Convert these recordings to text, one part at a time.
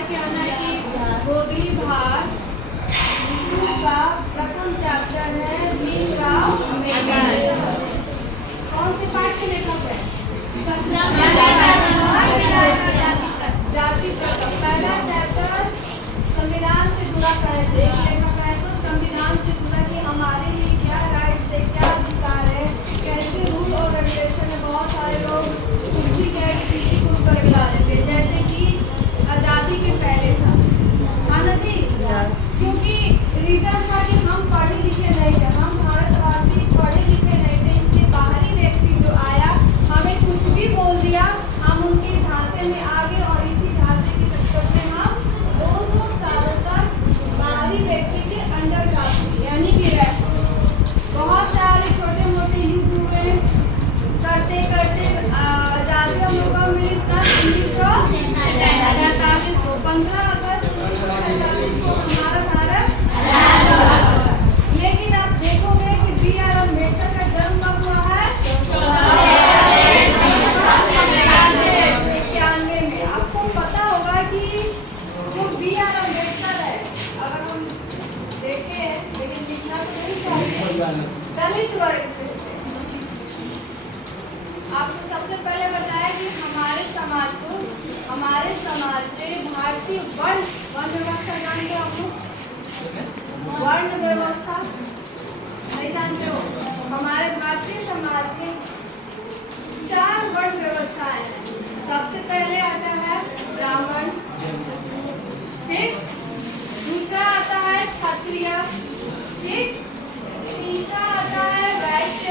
पढ़ के आना है कि गोदली भाग का प्रथम चैप्टर है भीमराव अम्बेडकर। कौन से पाठ के लेखक है? जाति प्रथा। पहला चैप्टर संविधान से जुड़ा लेखक है, तो संविधान से जुड़ा कि हमारे लिए क्या राइट्स है, क्या अधिकार है, कैसे रूल और रेगुलेशन है। बहुत सारे लोग कुछ भी कह के किसी को ऊपर ला देते, जैसे कि आज़ादी के पहले था, है ना जी? क्योंकि रीजन था कि हम पढ़े लिखे नहीं थे, हम भारतवासी पढ़े लिखे नहीं थे, इसलिए बाहरी व्यक्ति जो आया हमें कुछ भी बोल दिया, हम उनके झांसे में आ गए और इसी झांसे के चक्कर में हम 200 सालों तक बाहरी व्यक्ति के अंडर जा चुके, यानी कि बहुत सारे छोटे मोटे युद्ध हुए, करते करते आज़ादी हम लोगों को मिली सन 1947 को। 15 अगस्त 1947 को हमारा भारत आज़ाद हुआ। लेकिन आप देखोगे कि बी आर अम्बेडकर का जन्म कब हुआ है? 1991 में। आपको पता होगा कि जो बी आर अम्बेडकर है, अगर हम देखें, लेकिन लिखना तो नहीं चाहिए, दलित वर्ग से। आपको सबसे पहले बताया कि हमारे समाज में भारतीय वर्ण व्यवस्था जानते हो आप लोग? वर्ण व्यवस्था नहीं जानते हो? हमारे भारतीय समाज में 4 वर्ण व्यवस्थाएं हैं। सबसे पहले आता है ब्राह्मण, फिर दूसरा आता है क्षत्रिय, फिर तीसरा आता है वैश्य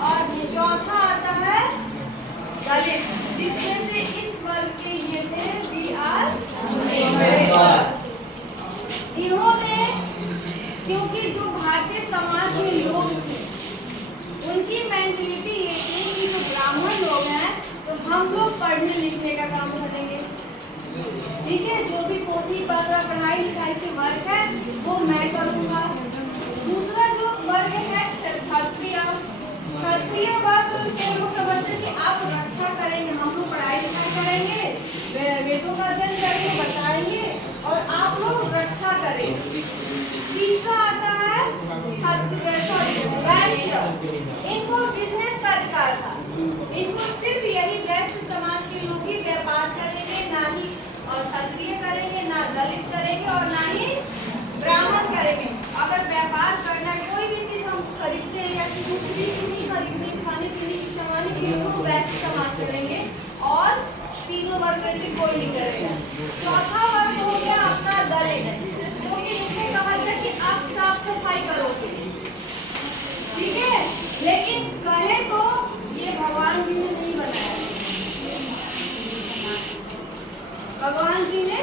और चौथा आता है दलित, जिसमें से इस वर्ग के ये थे बी आर अम्बेडकर। इन्होंने, क्योंकि जो भारतीय समाज में लोग थे उनकी मेंटलिटी ये थी कि जो ब्राह्मण लोग हैं तो हम लोग पढ़ने लिखने का काम करेंगे, ठीक है, जो भी पोथी पत्र पढ़ाई लिखाई से वर्क है वो मैं करूँगा। दूसरा जो वर्ग है क्षत्रिय वर्ग के लोग समझते कि आप रक्षा करेंगे, हम लोग पढ़ाई लिखाई करेंगे, वेदों का अध्ययन करेंगे, बताएंगे और आप लोग रक्षा करेंगे। तीसरा आता है वैश्य। इनको बिजनेस का अधिकार था, इनको सिर्फ यही वैश्य समाज के लोग ही व्यापार करेंगे, ना ही क्षत्रिय करेंगे, ना दलित करेंगे और ना ही ब्राह्मण करेंगे। अगर व्यापार करना, कोई भी चीज हम खरीदते हैं या कुछ भी खरीदने, खाने पीने की सामान इनको वैश्य समाज करेंगे और तीनों वर्ग में से कोई नहीं करेगा। चौथा वर्ग हो गया आपका दलित, जो कि इनको कहा गया कि आप साफ सफाई करोगे, ठीक है, लेकिन कहे तो ये भगवान जी ने नहीं बनाया, भगवान जी ने